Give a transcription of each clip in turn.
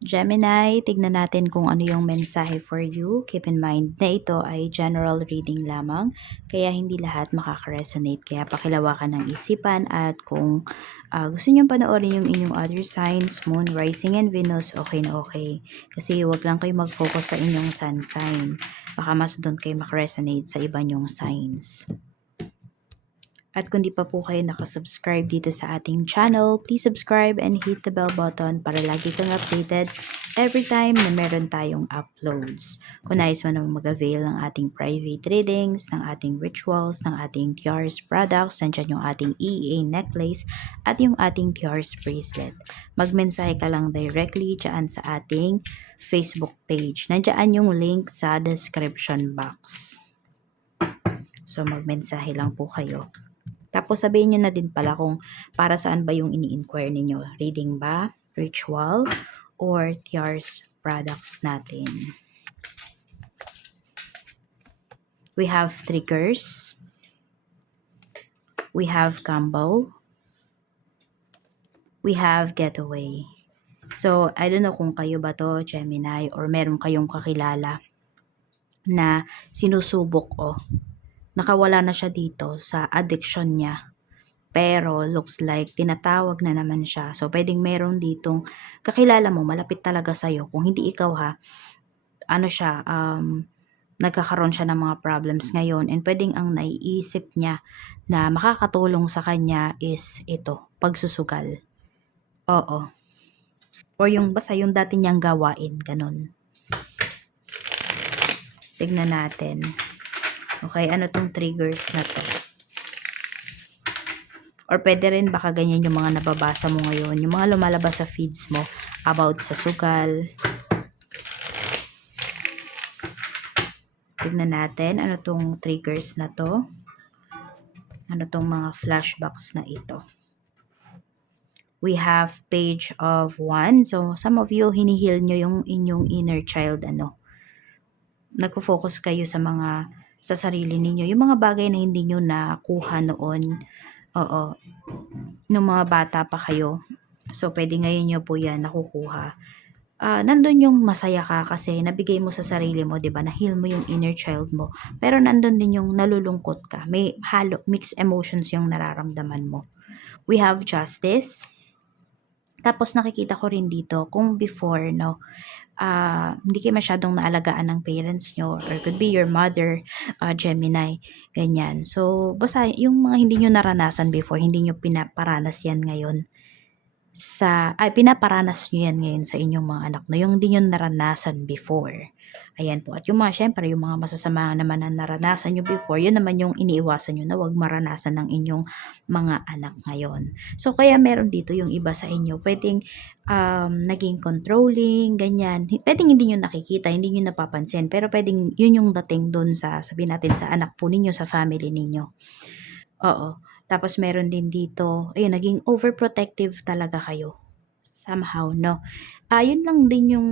Gemini, tignan natin kung ano yung mensahe for you. Keep in mind na ito ay general reading lamang, kaya hindi lahat makaka-resonate. Kaya pakilawakan ng isipan at kung gusto nyo panoorin yung inyong other signs, Moon, Rising, and Venus, okay na okay. Kasi wag lang kayo mag-focus sa inyong sun sign. Baka mas doon kayo makaresonate sa iba nyong signs. At kung di pa po kayo nakasubscribe dito sa ating channel, please subscribe and hit the bell button para lagi kang updated every time na meron tayong uploads. Kung nais mo naman mag-avail ng ating private readings, ng ating rituals, ng ating tiaras products, nandyan yung ating EA necklace at yung ating tiaras bracelet. Magmensahe ka lang directly dyan sa ating Facebook page. Nandyan yung link sa description box. So magmensahe lang po kayo. Tapos sabihin nyo na din pala kung para saan ba yung ini-inquire ninyo. Reading ba, ritual, or tiaras products natin. We have triggers. We have combo. We have getaway. So, I don't know kung kayo ba to, Gemini, or meron kayong kakilala na sinusubok nakawala na siya dito sa addiction niya. Pero looks like tinatawag na naman siya. So pwedeng meron ditong kakilala mo, malapit talaga sa'yo. Kung hindi ikaw siya, nagkakaroon siya ng mga problems ngayon. And pwedeng ang naiisip niya na makakatulong sa kanya is ito, pagsusugal. Oo. Or basta yung dati niyang gawain, ganun. Tignan natin. Okay, ano tong triggers na to? Or pwede rin baka ganyan yung mga nababasa mo ngayon. Yung mga lumalabas sa feeds mo about sa sugal. Tignan natin ano tong triggers na to. Ano tong mga flashbacks na ito. We have page of 1. So, some of you, hinihil nyo yung inyong inner child. Nagpo-focus kayo sa sarili ninyo. Yung mga bagay na hindi nyo nakuha noon. Oo. Nung mga bata pa kayo. So, pwede ngayon nyo po yan nakukuha. Nandun yung masaya ka kasi nabigay mo sa sarili mo, 'di ba? Na-heal mo yung inner child mo. Pero nandun din yung nalulungkot ka. May mixed emotions yung nararamdaman mo. We have justice. Tapos nakikita ko rin dito kung before, hindi kayo masyadong naalagaan ng parents nyo or could be your mother, Gemini, ganyan. So, basta yung mga hindi nyo naranasan before, hindi nyo pinaparanas yan ngayon pinaparanas nyo yan ngayon sa inyong mga anak no, yung hindi nyo naranasan before. Ayan po. At yung syempre, yung mga masasama naman na naranasan nyo before, yun naman yung iniiwasan nyo na wag maranasan ng inyong mga anak ngayon. So, kaya meron dito yung iba sa inyo, pwedeng naging controlling, ganyan. Pwedeng hindi nyo nakikita, hindi nyo napapansin, pero pwedeng yun yung dating dun sabihin natin, sa anak po ninyo, sa family ninyo. Oo. Tapos meron din dito, ayun, naging overprotective talaga kayo. Somehow, no? Yun lang din yung,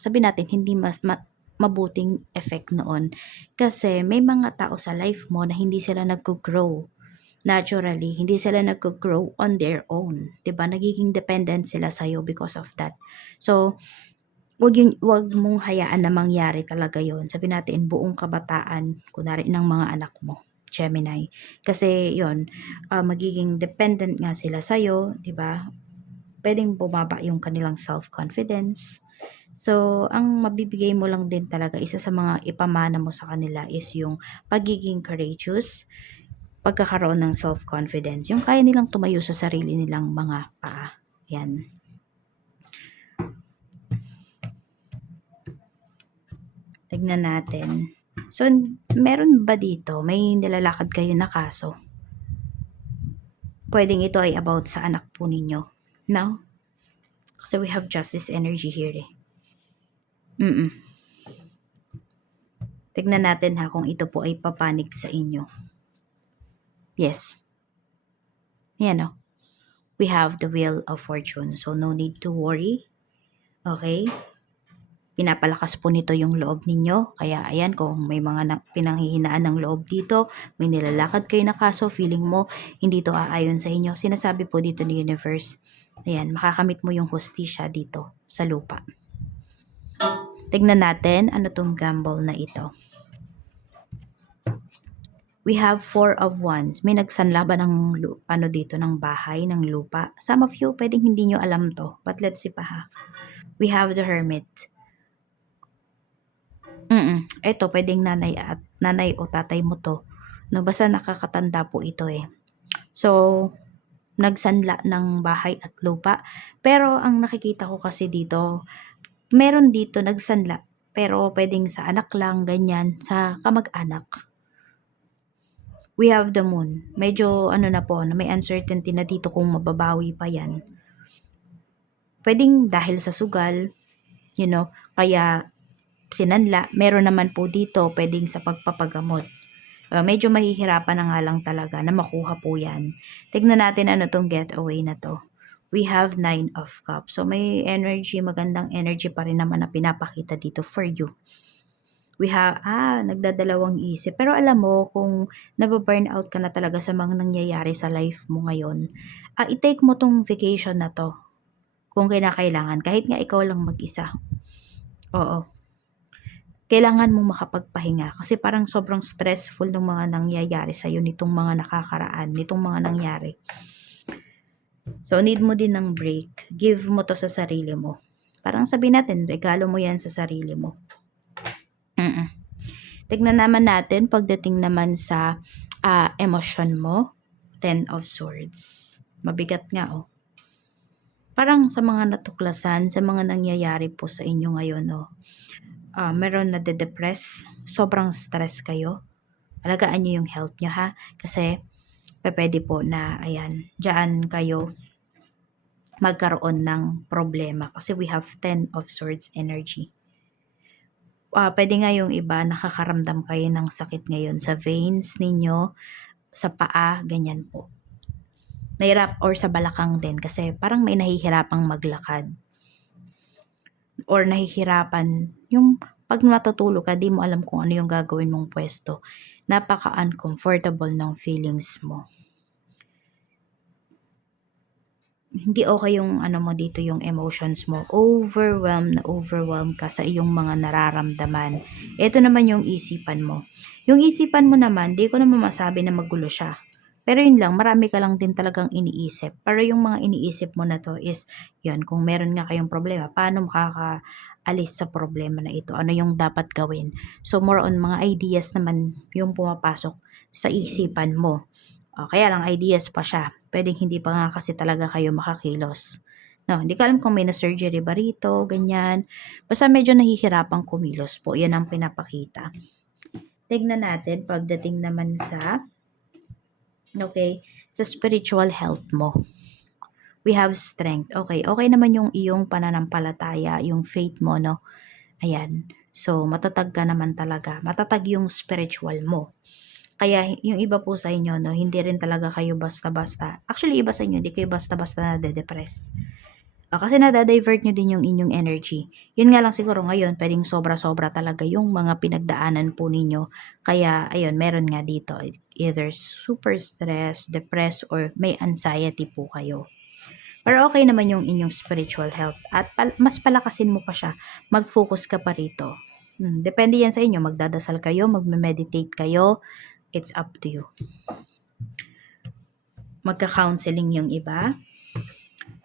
sabihin natin, hindi mabuting effect noon. Kasi may mga tao sa life mo na hindi sila nag-grow naturally, hindi sila nag-grow on their own. 'Di ba? Nagiging dependent sila sa'yo because of that. So, wag mong hayaan na mangyari talaga yon. Sabihin natin, buong kabataan, kunwari ng mga anak mo. Gemini. Kasi yon, magiging dependent nga sila sa'yo, di ba? Pwedeng bumaba yung kanilang self-confidence. So, ang mabibigay mo lang din talaga, isa sa mga ipamana mo sa kanila is yung pagiging courageous, pagkakaroon ng self-confidence, yung kaya nilang tumayo sa sarili nilang mga paa. Yan. Tignan natin. So, meron ba dito? May nilalakad kayo na kaso? Pwedeng ito ay about sa anak po ninyo. No? Kasi we have justice energy here Tignan natin kung ito po ay papanig sa inyo. Yes. Yan We have the Wheel of Fortune. So, no need to worry. Okay? Pinapalakas po nito yung loob ninyo. Kaya ayan, kung may mga pinanghihinaan ng loob dito, may nilalakad kayo na kaso, feeling mo hindi to aayon sa inyo. Sinasabi po dito ni Universe, Ayan, makakamit mo yung hustisya dito sa lupa. Tignan natin ano tong gamble na ito. We have 4 of Wands. May nagsanla ba ng ano dito ng bahay, ng lupa? Some of you, pwedeng hindi nyo alam to. But let's see pa ha. We have the Hermit. Ito, pwedeng nanay o tatay mo to. No, basta nakakatanda po ito eh. So, nagsanla ng bahay at lupa. Pero, ang nakikita ko kasi dito, meron dito nagsanla. Pero, pwedeng sa anak lang, ganyan, sa kamag-anak. We have the Moon. Medyo ano na po, may uncertainty na dito kung mababawi pa yan. Pwedeng dahil sa sugal, kaya sinanla. Meron naman po dito, pwedeng sa pagpapagamot. Medyo mahihirapan na nga lang talaga na makuha po yan. Tignan natin ano tong getaway na to. We have 9 of Cups. So may energy, magandang energy pa rin naman na pinapakita dito for you. We have, nagdadalawang isip. Pero alam mo, kung nababurn out ka na talaga sa mga nangyayari sa life mo ngayon, i-take mo tong vacation na to. Kung kinakailangan, kahit nga ikaw lang mag-isa. Oo. Kailangan mo makapagpahinga kasi parang sobrang stressful ng mga nangyayari sa'yo nitong mga nakakaraan, nitong mga nangyari. So, need mo din ng break. Give mo to sa sarili mo. Parang sabihin natin, regalo mo yan sa sarili mo. Tignan naman natin pagdating naman sa emosyon mo. 10 of Swords. Mabigat nga oh. Parang sa mga natuklasan, sa mga nangyayari po sa inyo ngayon oh. Meron na de-depress. Sobrang stress kayo. Alagaan nyo yung health nyo ha. Kasi pwede po na ayan, dyan kayo magkaroon ng problema. Kasi we have 10 of Swords energy. Pwede nga yung iba, nakakaramdam kayo ng sakit ngayon sa veins ninyo, sa paa, ganyan po. Nahirap or sa balakang din kasi parang may nahihirapang maglakad. Or nahihirapan, yung pag matutulog ka, di mo alam kung ano yung gagawin mong pwesto. Napaka-uncomfortable ng feelings mo. Hindi okay yung ano mo dito, yung emotions mo. Overwhelmed ka sa iyong mga nararamdaman. Ito naman yung isipan mo. Yung isipan mo naman, di ko naman masabi na magulo siya. Pero yun lang, marami ka lang din talagang iniisip. Pero yung mga iniisip mo na to is, yun, kung meron nga kayong problema, paano makakaalis sa problema na ito? Ano yung dapat gawin? So, more on mga ideas naman yung pumapasok sa isipan mo. Kaya lang ideas pa siya. Pwedeng hindi pa nga kasi talaga kayo makakilos. No, hindi ko alam kung may na-surgery ba rito, ganyan. Basta medyo nahihirapang kumilos po. Yan ang pinapakita. Tignan natin pagdating naman sa sa spiritual health mo. We have strength. Okay naman yung iyong pananampalataya, yung faith mo, no? Ayan. So, matatag ka naman talaga. Matatag yung spiritual mo. Kaya yung iba po sa inyo, no, hindi rin talaga kayo basta-basta. Actually, iba sa inyo, hindi kayo basta-basta nade-depress. Kasi nada-divert nyo din yung inyong energy. Yun nga lang siguro ngayon, pwedeng sobra-sobra talaga yung mga pinagdaanan po ninyo. Kaya, ayun, meron nga dito, either super stress, depressed, or may anxiety po kayo. Pero okay naman yung inyong spiritual health. At mas palakasin mo pa siya. Mag-focus ka pa rito. Depende yan sa inyo. Magdadasal kayo, magme-meditate kayo. It's up to you. Magka-counseling yung iba.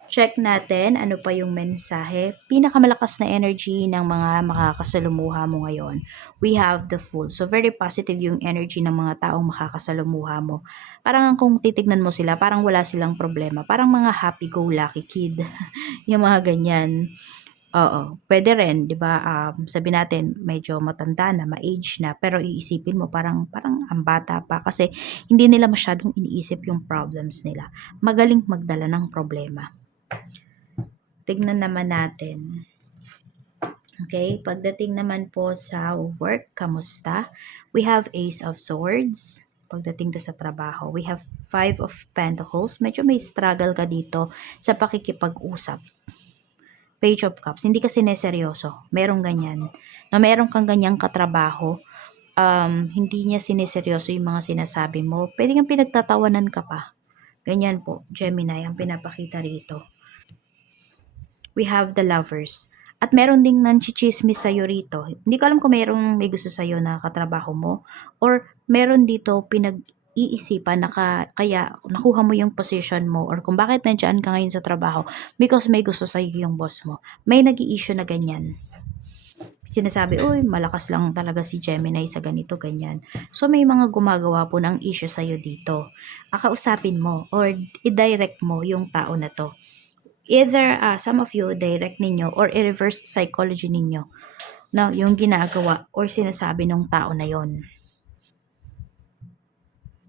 Check natin ano pa yung mensahe. Pinakamalakas na energy ng mga makakasalumuha mo ngayon. We have the Fool. So, very positive yung energy ng mga taong makakasalumuha mo. Parang kung titignan mo sila, parang wala silang problema. Parang mga happy-go-lucky kid. Yung mga ganyan. Oo, pwede rin, 'di ba? Sabi natin medyo matanda na, ma-age na, pero iisipin mo parang ang bata pa kasi hindi nila masyadong iniisip yung problems nila. Magaling magdala ng problema. Tignan naman natin. Okay, pagdating naman po sa work, kamusta? We have Ace of Swords. Pagdating to sa trabaho, we have 5 of Pentacles. Medyo may struggle ka dito sa pakikipag-usap. Page of Cups, hindi ka sineseryoso. Merong ganyan. Na meron kang ganyang katrabaho, hindi niya sineseryoso yung mga sinasabi mo. Pwede kang pinagtatawanan ka pa. Ganyan po, Gemini, ang pinapakita rito. We have the Lovers. At meron ding nanchichismis sa'yo rito. Hindi ko alam kung may gusto sa'yo na katrabaho mo or meron dito pinag-iisipan na kaya nakuha mo yung position mo or kung bakit nandiyan ka ngayon sa trabaho because may gusto sa'yo yung boss mo. May nag-i-issue na ganyan. Sinasabi, uy, malakas lang talaga si Gemini sa ganito, ganyan. So, may mga gumagawa po ng issue sa'yo dito. Kausapin mo or i-direct mo yung tao na to. Either some of you direct ninyo or i-reverse psychology ninyo na yung ginagawa or sinasabi ng tao na yon.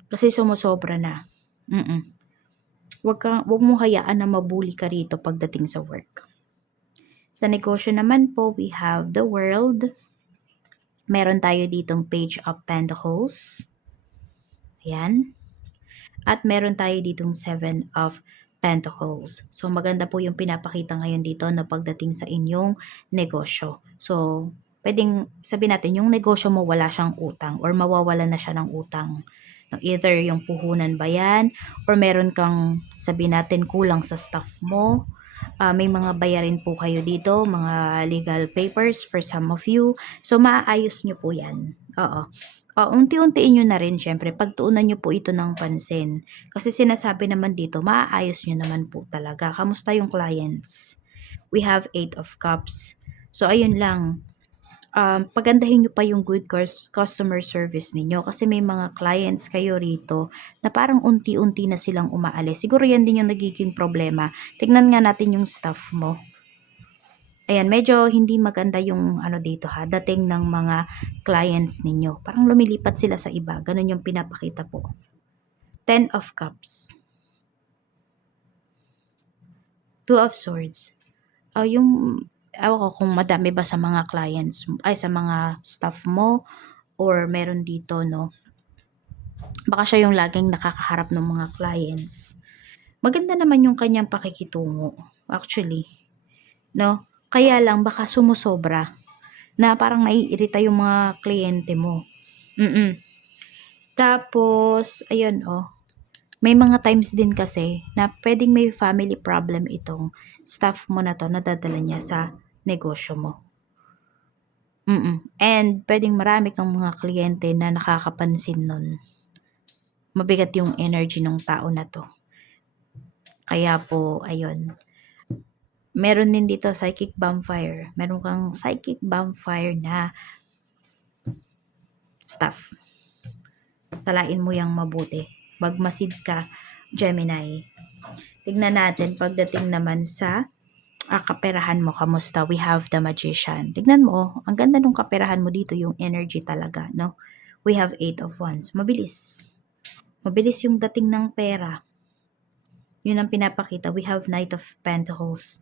Kasi sumusobra na. Wag mo hayaan na mabully ka rito pagdating sa work. Sa negosyo naman po, we have the World. Meron tayo ditong Page of Pentacles. Ayan. At meron tayo ditong Seven of Pentacles. So, maganda po yung pinapakita ngayon dito na pagdating sa inyong negosyo. So, pwedeng sabihin natin, yung negosyo mo wala siyang utang or mawawala na siya ng utang. Either yung puhunan ba yan or meron kang sabihin natin kulang sa staff mo. May mga bayarin po kayo dito, mga legal papers for some of you. So, maaayos nyo po yan. Oo. Unti-untiin nyo na rin, syempre, pagtuunan nyo po ito ng pansin. Kasi sinasabi naman dito, maaayos nyo naman po talaga. Kamusta yung clients? We have 8 of Cups. So, ayun lang. Pagandahin nyo pa yung good customer service ninyo. Kasi may mga clients kayo rito na parang unti-unti na silang umaalis. Siguro yan din yung nagiging problema. Tignan nga natin yung staff mo. Ayan, medyo hindi maganda yung ano dito ha, dating ng mga clients ninyo. Parang lumilipat sila sa iba. Ganun yung pinapakita po. 10 of Cups. 2 of Swords. Ewan ko kung madami ba sa mga clients, sa mga staff mo, or meron dito, no? Baka siya yung laging nakakaharap ng mga clients. Maganda naman yung kanyang pakikitungo, actually. No? Kaya lang, baka sumusobra na parang naiirita yung mga kliyente mo. Tapos, ayun may mga times din kasi na pwedeng may family problem itong staff mo na to na dadala niya sa negosyo mo. And pwedeng marami kang mga kliyente na nakakapansin nun. Mabigat yung energy ng tao na to. Kaya po, ayun. Meron din dito psychic vampire. Meron kang psychic vampire na staff. Salain mo yang mabuti. Magmasid ka, Gemini. Tignan natin pagdating naman sa kaperahan mo, kamusta? We have the Magician. Tignan mo, ang ganda ng kaperahan mo dito, yung energy talaga, no? We have 8 of Wands. Mabilis. Mabilis yung dating ng pera. Yun ang pinapakita. We have Knight of Pentacles.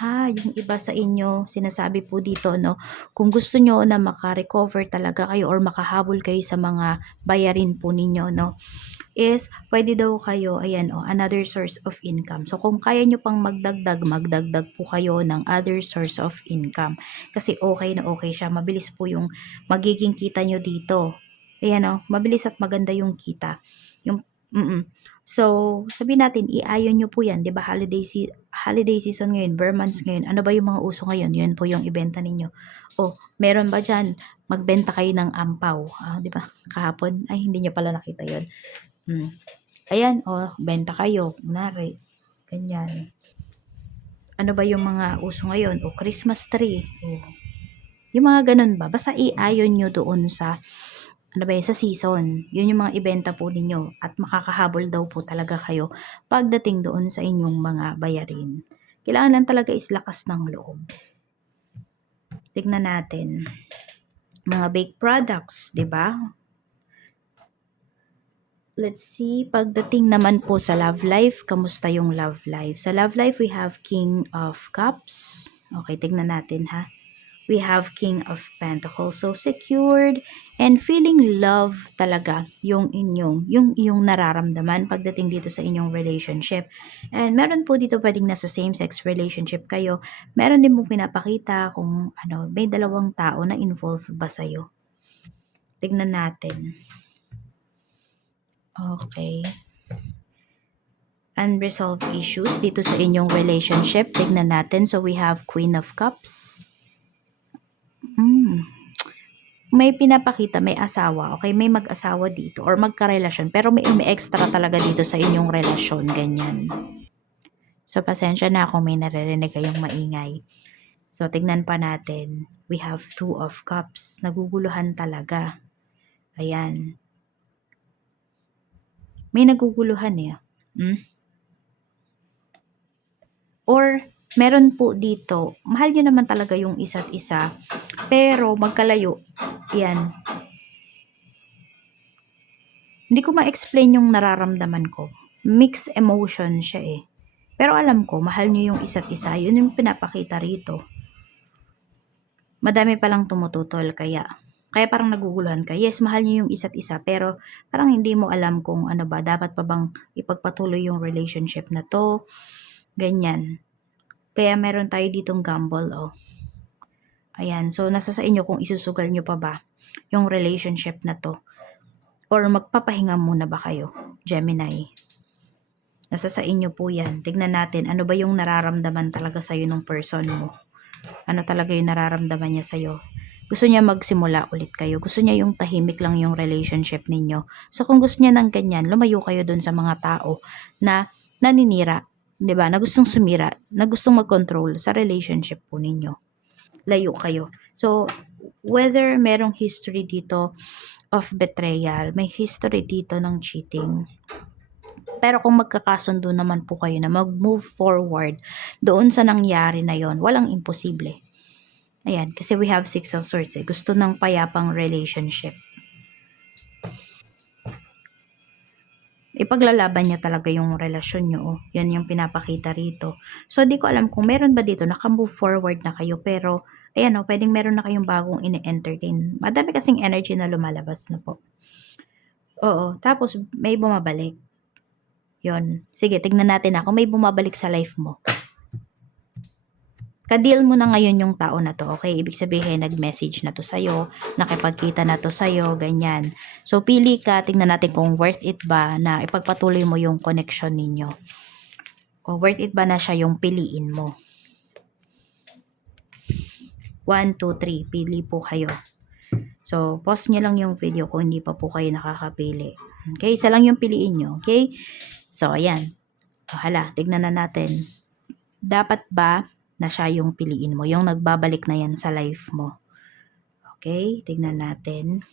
Yung iba sa inyo, sinasabi po dito, no, kung gusto nyo na maka-recover talaga kayo or makahabol kayo sa mga bayarin po ninyo, no, is pwede daw kayo, ayan another source of income. So, kung kaya nyo pang magdagdag po kayo ng other source of income. Kasi okay na okay siya. Mabilis po yung magiging kita nyo dito. Ayan mabilis at maganda yung kita. Yung, So, sabihin natin, iayon nyo po yan, di ba? Holiday season ngayon, bare months ngayon. Ano ba yung mga uso ngayon? Yun po yung ibenta ninyo. Meron ba dyan? Magbenta kayo ng ampaw. Di ba? Kahapon, ay hindi nyo pala nakita yun. Ayan, benta kayo. Kunwari, ganyan. Ano ba yung mga uso ngayon? Christmas tree. Yung mga ganun ba? Basta iayon nyo doon sa sa season. Yun yung mga ibenta po ninyo at makakahabol daw po talaga kayo pagdating doon sa inyong mga bayarin. Kailangan lang talaga is lakas ng loob. Tignan natin. Mga baked products, di ba? Let's see, pagdating naman po sa love life, kamusta yung love life? Sa love life, we have King of Cups. Okay, tignan natin ha. We have King of Pentacles. So, secured and feeling love talaga yung iyong nararamdaman pagdating dito sa inyong relationship. And meron po dito pwedeng nasa same-sex relationship kayo. Meron din po pinapakita kung may dalawang tao na involved ba sa'yo. Tignan natin. Okay. unresolved issues dito sa inyong relationship. Tignan natin. So, we have Queen of Cups. May pinapakita, may asawa. Okay, may mag-asawa dito or magkarelasyon. Pero may extra talaga dito sa inyong relasyon. Ganyan. So, pasensya na kung may naririnig kayong maingay. So, tignan pa natin. We have Two of Cups. Naguguluhan talaga. Ayan. May naguguluhan eh. Or, meron po dito, mahal nyo naman talaga yung isa't isa, pero magkalayo. Yan. Hindi ko ma-explain yung nararamdaman ko. Mixed emotion siya eh. Pero alam ko, mahal nyo yung isa't isa. Yun yung pinapakita rito. Madami palang tumututol, kaya parang naguguluhan ka. Yes, mahal niyo yung isa't isa, pero parang hindi mo alam kung ano ba, dapat pa bang ipagpatuloy yung relationship na to, ganyan. Kaya meron tayo ditong gamble, oh. Ayan, so nasa sa inyo kung isusugal nyo pa ba yung relationship na to. Or magpapahinga muna ba kayo, Gemini? Nasa sa inyo po yan. Tignan natin, ano ba yung nararamdaman talaga sa'yo ng person mo. Ano talaga yung nararamdaman niya sa'yo. Gusto niya magsimula ulit kayo. Gusto niya yung tahimik lang yung relationship ninyo. So kung gusto niya ng ganyan, lumayo kayo dun sa mga tao na naninira. 'Di ba? Na gustong sumira, na gustong mag-control sa relationship po ninyo. Layo kayo. So, whether merong history dito of betrayal, may history dito ng cheating. Pero kung magkakasundo naman po kayo na mag-move forward doon sa nangyari na yon, walang imposible. Ayan, kasi we have Six of Swords eh. Gusto ng payapang relationship. Ipaglalaban niya talaga yung relasyon nyo. Oh. Yan yung pinapakita rito. So, di ko alam kung meron ba dito, naka-move forward na kayo. Pero, ayan o, pwedeng meron na kayong bagong ine-entertain. Madami kasing energy na lumalabas na po. Oo, tapos may bumabalik. Yon. Sige, tignan natin na kung may bumabalik sa life mo. Ka-deal mo na ngayon yung tao na to, okay? Ibig sabihin, nag-message na to sa'yo, nakipagkita na to sa'yo, ganyan. So, pili ka, tingnan natin kung worth it ba na ipagpatuloy mo yung connection ninyo. O worth it ba na siya yung piliin mo. 1, 2, 3, pili po kayo. So, pause nyo lang yung video kung hindi pa po kayo nakakapili. Okay? Isa lang yung piliin nyo, okay? So, ayan. Hala, tignan na natin. Dapat ba na siya yung piliin mo? Yung nagbabalik na yan sa life mo. Okay, tignan natin.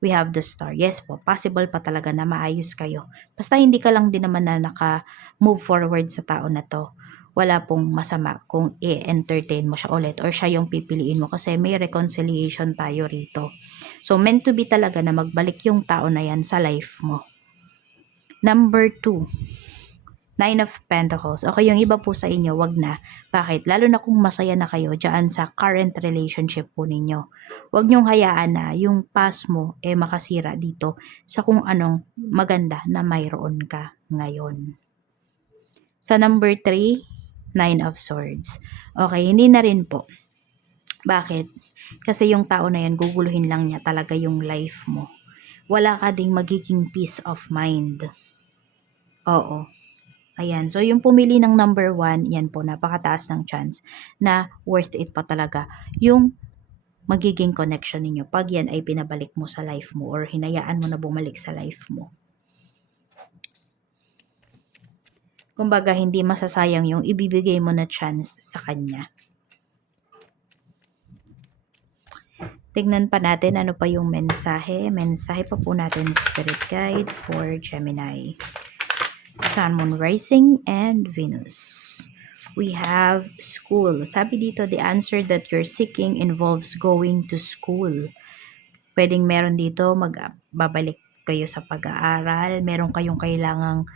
We have the star. Yes po, possible pa talaga na maayos kayo. Basta hindi ka lang din naman na naka-move forward sa tao na to. Wala pong masama kung i-entertain mo siya ulit or siya yung pipiliin mo kasi may reconciliation tayo rito. So, meant to be talaga na magbalik yung tao na yan sa life mo. Number 2. 9 of Pentacles. Okay, yung iba po sa inyo, wag na. Bakit? Lalo na kung masaya na kayo dyan sa current relationship po ninyo. Wag nyong hayaan na yung past mo makasira dito sa kung anong maganda na mayroon ka ngayon. Sa number 3, 9 of Swords. Okay, hindi na rin po. Bakit? Kasi yung tao na yan, guguluhin lang niya talaga yung life mo. Wala ka ding magiging peace of mind. Oo. Ayan. So, yung pumili ng number 1, yan po, napakataas ng chance na worth it pa talaga yung magiging connection ninyo pag yan ay pinabalik mo sa life mo or hinayaan mo na bumalik sa life mo. Kumbaga, hindi masasayang yung ibibigay mo na chance sa kanya. Tignan pa natin ano pa yung mensahe. Mensahe pa po natin, Spirit Guide for Gemini. Sun, Moon, Rising, and Venus. We have school. Sabi dito, the answer that you're seeking involves going to school. Pwedeng meron dito, magbabalik kayo sa pag-aaral. Meron kayong kailangang,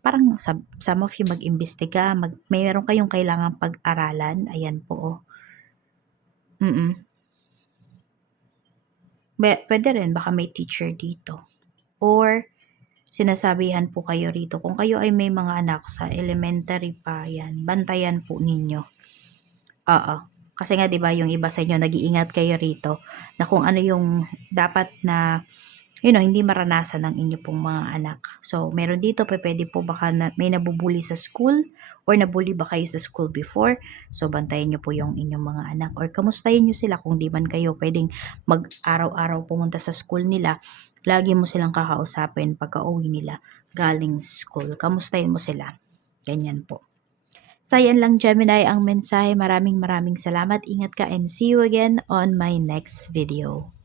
parang some of you mag-imbestiga. Meron kayong kailangang pag-aralan. Ayan po. Pwede rin, baka may teacher dito. Or, sinasabihan po kayo rito, kung kayo ay may mga anak sa elementary pa yan, bantayan po ninyo. Oo. Kasi nga 'di ba yung iba sa inyo nag-iingat kayo rito na kung ano yung dapat na hindi maranasan ng inyo pong mga anak. So, meron dito, pwede po baka may nabubuli sa school or nabully ba kayo sa school before. So, bantayan nyo po yung inyong mga anak or kamustahin nyo sila kung di man kayo pwedeng mag-araw-araw pumunta sa school nila. Lagi mo silang kakausapin pagka-uwi nila galing school. Kamustahin mo sila. Ganyan po. So, yan lang Gemini ang mensahe. Maraming salamat. Ingat ka and see you again on my next video.